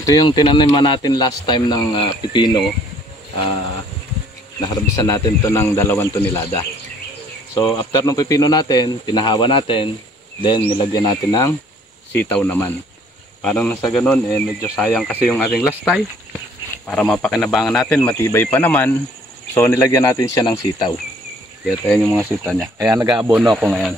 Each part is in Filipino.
Ito yung tinaniman natin last time ng pipino. Naharbisan natin to ng 2 tonelada. So after ng pipino natin, pinahawa natin, then nilagyan natin ng sitaw naman. Parang nasa ganun, medyo sayang kasi yung ating last time. Para mapakinabangan natin, matibay pa naman. So nilagyan natin siya ng sitaw. Kaya tayo yung mga sitaw niya. Kaya nag-aabono ako ngayon.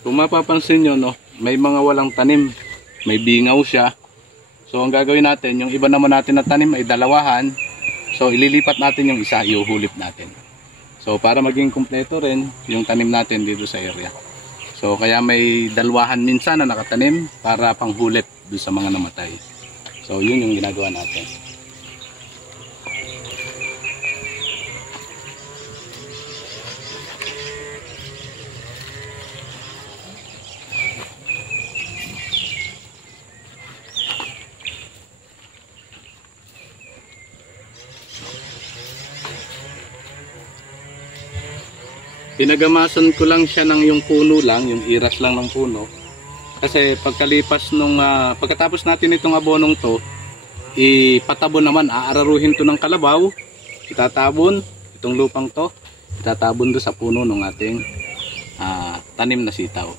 Kung mapapansin nyo, no, may mga walang tanim, may bingaw siya. So ang gagawin natin, yung iba naman natin na tanim ay dalawahan. So ililipat natin yung isa, iuhulip natin. So para maging kumpleto rin yung tanim natin dito sa area. So kaya may dalawahan minsan na nakatanim para panghulip doon sa mga namatay. So yun yung ginagawa natin. Pinagamasan ko lang siya ng yung puno lang, yung iras lang ng puno. Kasi pagkalipas nung pagkatapos natin itong abonong to, ipatabon naman, aararuhin to ng kalabaw, itatabon itong lupang to, itatabon do sa puno ng ating tanim na sitaw.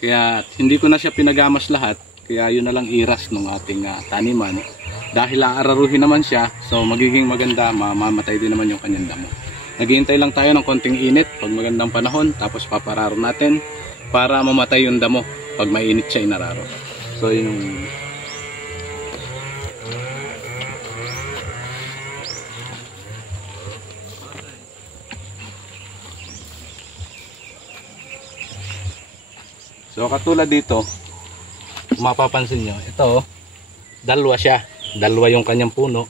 Kaya hindi ko na siya pinagamas lahat, kaya yun na lang iras ng ating taniman. Dahil aararuhin naman siya, so magiging maganda, mamamatay din naman yung kanyang damo. Naghihintay lang tayo ng konting init pag magandang panahon, tapos papararo natin para mamatay yung damo pag mainit siya inararo. So yung so katulad dito, kung mapapansin nyo, ito dalawa siya, dalawa yung kanyang puno.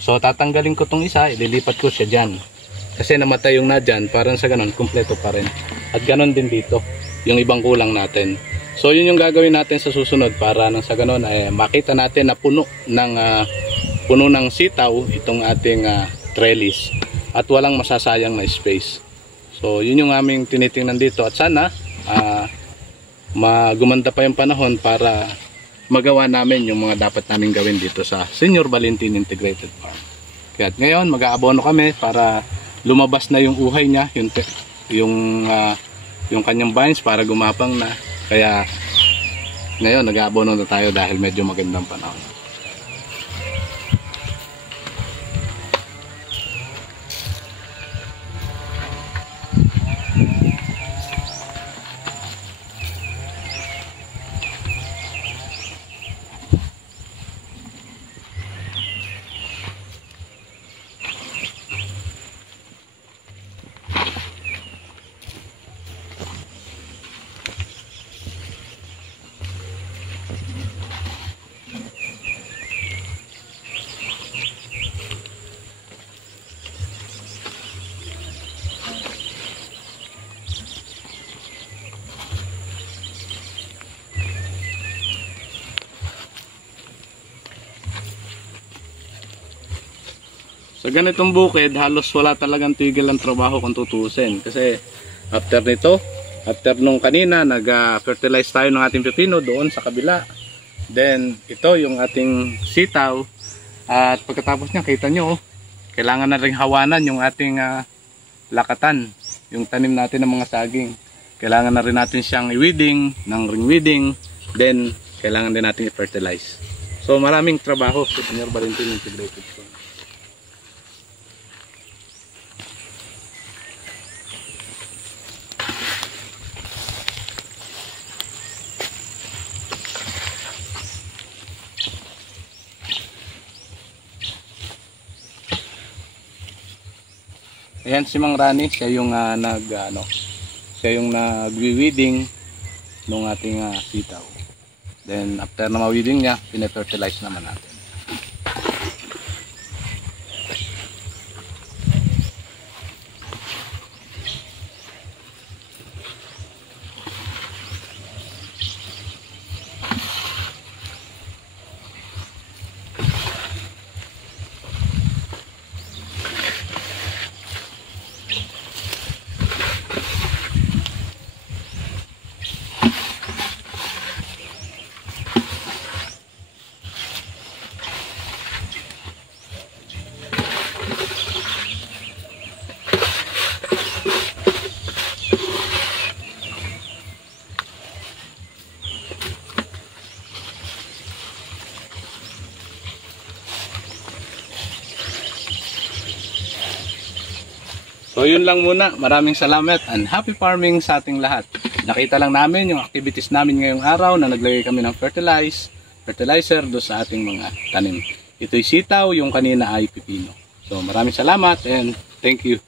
So tatanggalin ko tong isa, ililipat ko siya dyan. Kasi namatay yung na dyan, parang sa ganun, kumpleto pa rin. At ganun din dito, yung ibang kulang natin. So yun yung gagawin natin sa susunod para nang sa ganun makita natin na puno ng sitaw itong ating trellis. At walang masasayang na space. So yun yung aming tinitingnan dito. At sana magumanda pa yung panahon para magawa namin yung mga dapat namin gawin dito sa Senior Valentin Integrated Farm. Kaya ngayon mag-aabono kami para lumabas na yung uhay niya, yung kanyang vines para gumapang na. Kaya ngayon nag-aabono na tayo dahil medyo magandang panahon. Sa ganitong bukid, halos wala talagang tigil ang trabaho kung tutusin. Kasi after nito, after nung kanina, nag-fertilize tayo ng ating pepino doon sa kabila. Then, ito yung ating sitaw. At pagkatapos niya, kita nyo, kailangan na rin hawanan yung ating lakatan. Yung tanim natin ng mga saging. Kailangan na rin natin siyang i-weeding, ng ring weeding. Then, kailangan din natin i-fertilize. So, maraming trabaho sa Senior Valentin Integrated Farm. Ayan si Mang Rani, siya yung siya yung nagwi-weeding ng ating sitaw. Then after na ma-weeding niya, pina-fertilize naman natin. So yun lang muna. Maraming salamat and happy farming sa ating lahat. Nakita lang namin yung activities namin ngayong araw na naglagay kami ng fertilizer do sa ating mga tanim. Ito'y sitaw, yung kanina ay pipino. So maraming salamat and thank you.